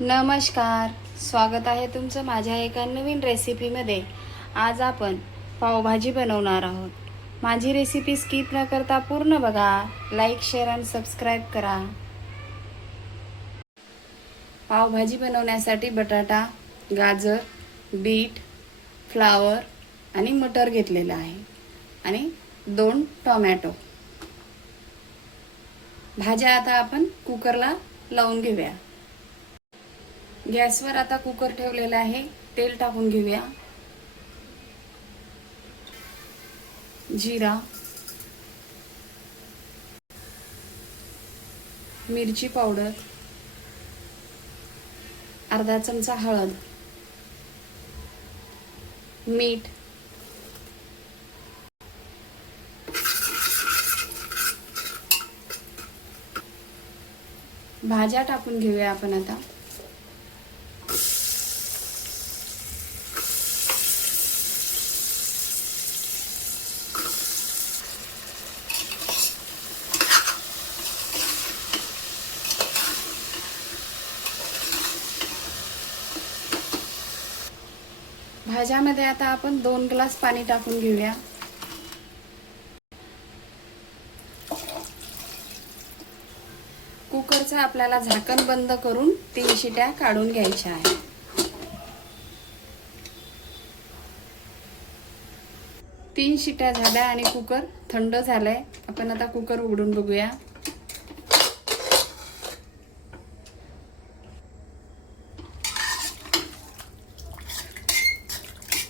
नमस्कार, स्वागत आहे तुमचं माझ्या एका नवीन रेसिपीमध्ये। आज आपण पावभाजी बनवणार आहोत। माझी रेसिपी स्किप न करता पूर्ण बघा, लाईक शेअर आणि सबस्क्राईब करा। पावभाजी बनवण्यासाठी बटाटा, गाजर, बीट, फ्लावर आणि मटर घेतलेला आहे आणि 2 टोमॅटो। भाज्या आता आपण कुकरला लावून घेऊया। गॅसवर आता कुकर ठेवलेला आहे। तेल टाकून घेऊया। जिरा, मिरची पावडर, अर्धा चमचा हळद, मीठ, भाज्या टाकून घेऊया आपण आता। भाज्यामध्ये आता आपण 2 ग्लास पाणी टाकून घेऊया। कुकरचं आपल्याला झाकण बंद करून 3 शिट्या काढून घ्यायच्या आहेत। 3 शिट्या झाल्या आणि कुकर थंड झालाय। आपण आता कुकर उघडून बघूया।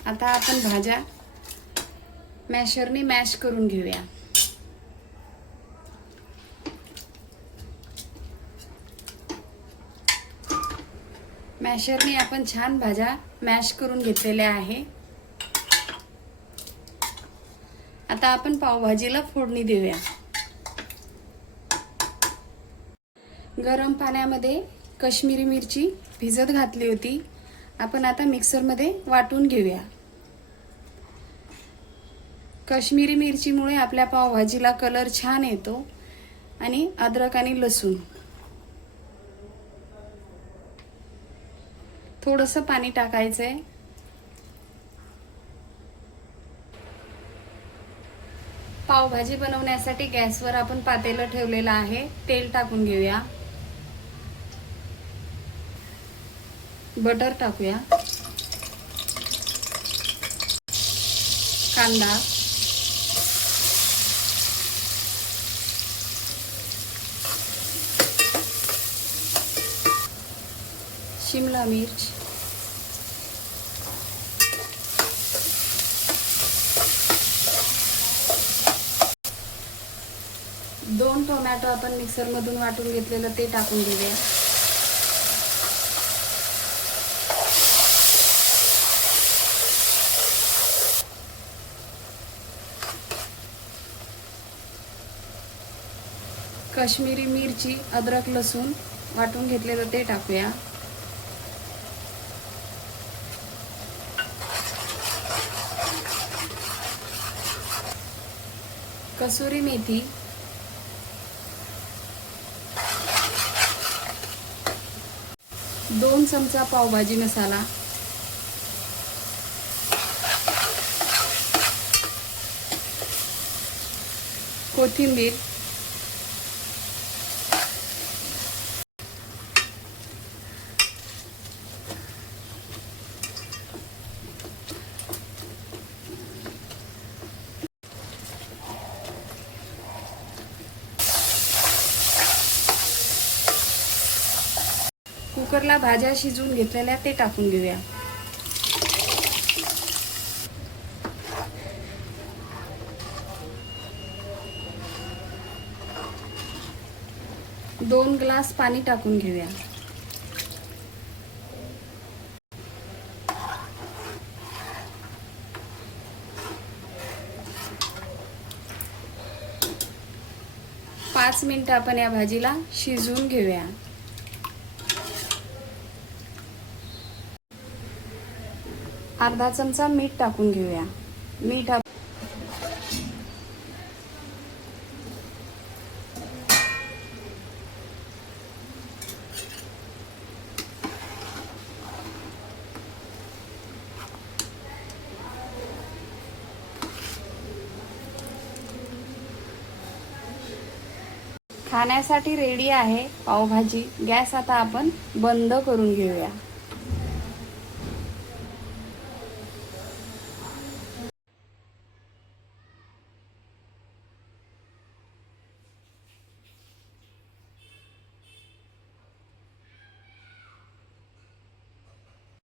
आता आपण भाज्या मॅशरने मॅश करून घेऊया। मॅशरने आपण छान भाज्या मॅश करून घेतलेल्या आहे। आता आपण पावभाजीला फोडणी देऊया। गरम पाण्यामध्ये काश्मीरी मिरची भिजत घातली होती। आपण आता मिक्सरमध्ये वाटून घेऊया। काश्मीरी मिरचीमुळे आपल्या पावभाजीला कलर छान येतो। आणि अद्रक आणि लसूण, थोडंसं पाणी टाकायचंय। पावभाजी बनवण्यासाठी गॅसवर आपण पातेलं ठेवलेलं आहे। तेल टाकून घेऊया। बटर टाकूया। कांदा, शिमला मिर्च, दोन टोमॅटो आपण मिक्सर मधून वाटून घेतलेलं ते टाकून घेऊया। काश्मीरी मिरची, अद्रक लसूण वाटून घेतलेलं ते टाकूया। कसुरी मेथी, 2 चमचा पावभाजी मसाला, कोथिंबीर, कुकरला भाज्या शिजवून घेतलेल्या ते टाकून घेऊया। दोन ग्लास पाणी टाकून घेऊया। पाच मिनिटं आपण या भाजीला शिजवून घेऊया। अर्धा चमचा मीठ टाकून घेऊया। मीठ खाण्यासाठी रेडी आहे पावभाजी. गॅस आता आपण बंद करून घेऊया.